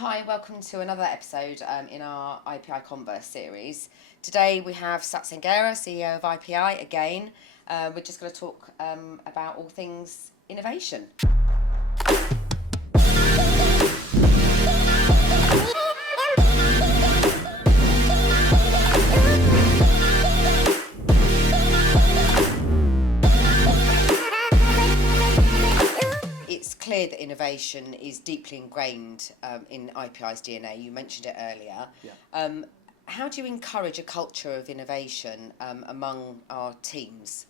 Hi, welcome to another episode in our IPI Converse series. Today we have Sat Sengera, CEO of IPI, again. We're just going to talk about all things innovation. It's clear that innovation is deeply ingrained in IPI's DNA. You mentioned it earlier. Yeah. How do you encourage a culture of innovation among our teams?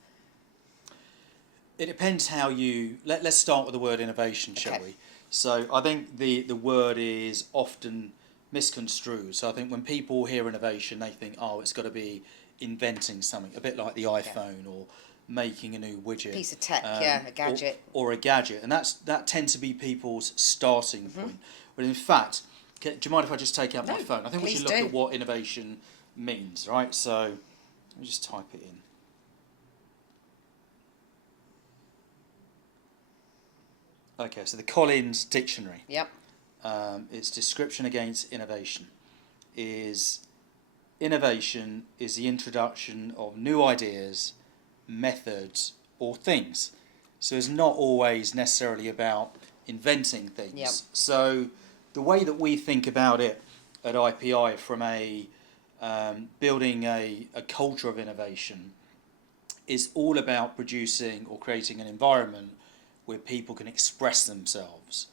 It depends how you. Let's start with the word innovation, shall Okay. we? So I think the word is often misconstrued. So I think when people hear innovation, they think, oh, it's got to be inventing something, a bit like the iPhone or making a new widget. Piece of tech, a or, gadget. or a gadget. And that tends to be people's starting point. But in fact, do you mind if I just take out my No, phone? I think we please should look do. at what innovation means, right? So let me just type it in. Okay, so the Collins Dictionary, Yep. its description against innovation is the introduction of new ideas, methods, or things. So it's not always necessarily about inventing things. Yep. So the way that we think about it at IPI from building a culture of innovation is all about producing or creating an environment where people can express themselves,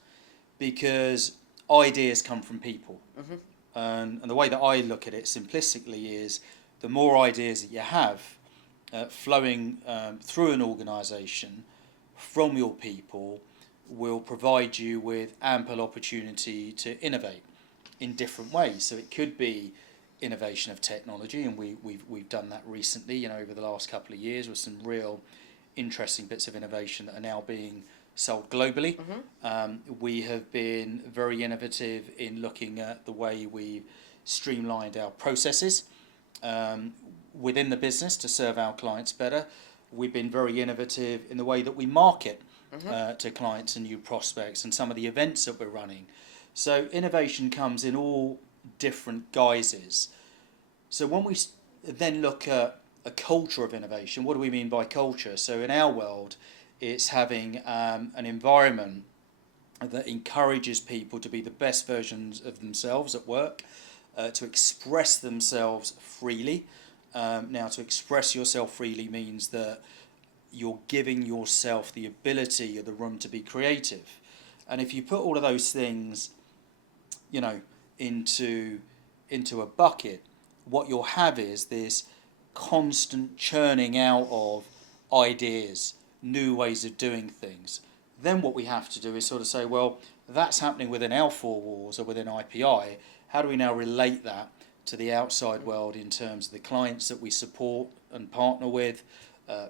because ideas come from people. And the way that I look at it simplistically is the more ideas that you have flowing through an organisation from your people will provide you with ample opportunity to innovate in different ways. So it could be innovation of technology, and we've done that recently, over the last couple of years with some real interesting bits of innovation that are now being sold globally. We have been very innovative in looking at the way we streamlined our processes within the business to serve our clients better. We've been very innovative in the way that we market to clients and new prospects and some of the events that we're running. So innovation comes in all different guises. So when we then look at a culture of innovation, what do we mean by culture? So in our world, it's having an environment that encourages people to be the best versions of themselves at work, to express themselves freely. Now, to express yourself freely means that you're giving yourself the ability or the room to be creative. And if you put all of those things, into a bucket, what you'll have is this constant churning out of ideas, new ways of doing things. Then what we have to do is sort of say, well, that's happening within our four walls or within IPI. How do we now relate that to the outside world in terms of the clients that we support and partner with,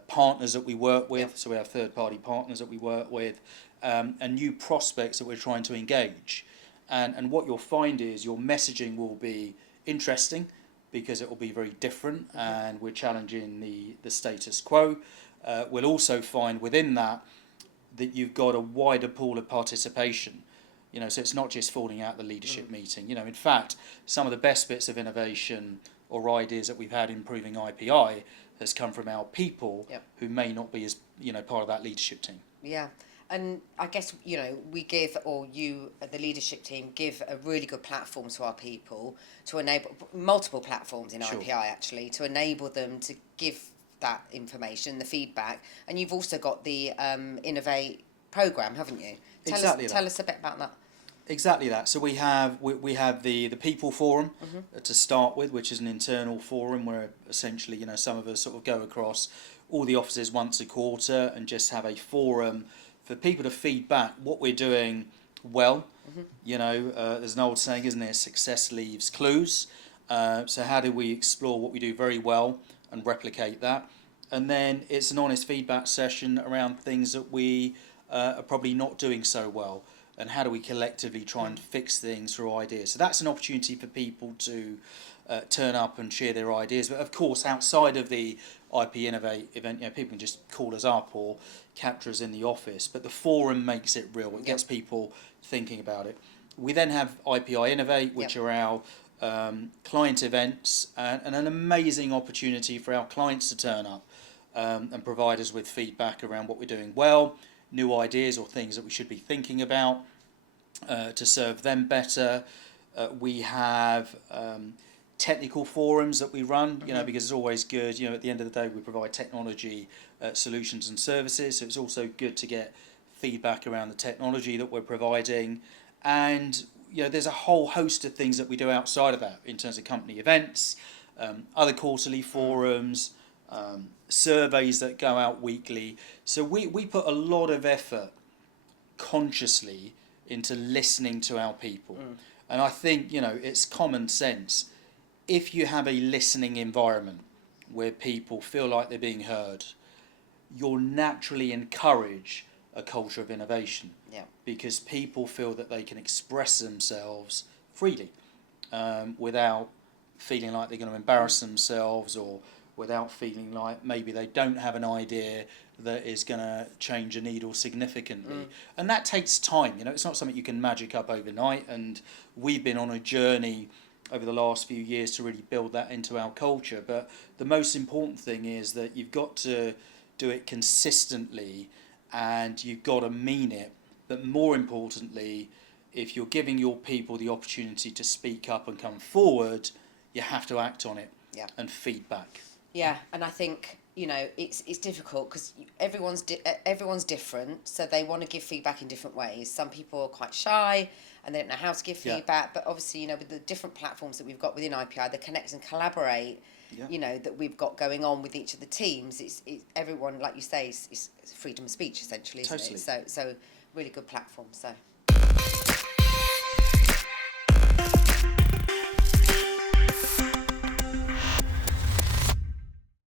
partners that we work with, so we have third-party partners that we work with, and new prospects that we're trying to engage. And what you'll find is your messaging will be interesting because it will be very different, and we're challenging the status quo. We'll also find within that you've got a wider pool of participation. So it's not just falling out the leadership meeting. In fact, some of the best bits of innovation or ideas that we've had improving IPI has come from our people who may not be as part of that leadership team. Yeah. And I guess, we give, or you, the leadership team, give a really good platform to our people to enable multiple platforms in Sure. IPI, actually, to enable them to give that information, the feedback. And you've also got the Innovate programme, haven't you? Tell us a bit about that. Exactly that. So we have the people forum to start with, which is an internal forum where essentially some of us sort of go across all the offices once a quarter and just have a forum for people to feed back what we're doing well. There's an old saying, isn't there? Success leaves clues. So how do we explore what we do very well and replicate that? And then it's an honest feedback session around things that we are probably not doing so well, and how do we collectively try and fix things through ideas. So that's an opportunity for people to turn up and share their ideas. But of course, outside of the IP Innovate event, people can just call us up or capture us in the office. But the forum makes it real. It gets people thinking about it. We then have IPI Innovate, which Yep. are our client events, and an amazing opportunity for our clients to turn up and provide us with feedback around what we're doing well, new ideas or things that we should be thinking about to serve them better. We have technical forums that we run, you know, because it's always good, you know, at the end of the day we provide technology solutions and services, so it's also good to get feedback around the technology that we're providing. And you know, there's a whole host of things that we do outside of that in terms of company events, other quarterly forums, surveys that go out weekly. So we put a lot of effort consciously into listening to our people. And I think, you know, it's common sense. If you have a listening environment where people feel like they're being heard, you'll naturally encourage a culture of innovation. Yeah. Because people feel that they can express themselves freely without feeling like they're going to embarrass themselves, or without feeling like maybe they don't have an idea that is going to change a needle significantly. And that takes time, you know, it's not something you can magic up overnight, and we've been on a journey over the last few years to really build that into our culture. But the most important thing is that you've got to do it consistently and you've got to mean it. But more importantly, if you're giving your people the opportunity to speak up and come forward, you have to act on it. Yeah. And feedback. Yeah, and I think, you know, it's difficult because everyone's different, so they want to give feedback in different ways. Some people are quite shy and they don't know how to give feedback, but obviously, you know, with the different platforms that we've got within IPI, the connect and collaborate, you know, that we've got going on with each of the teams, it's everyone, like you say, it's freedom of speech essentially, isn't Totally. it? So really good platform. So.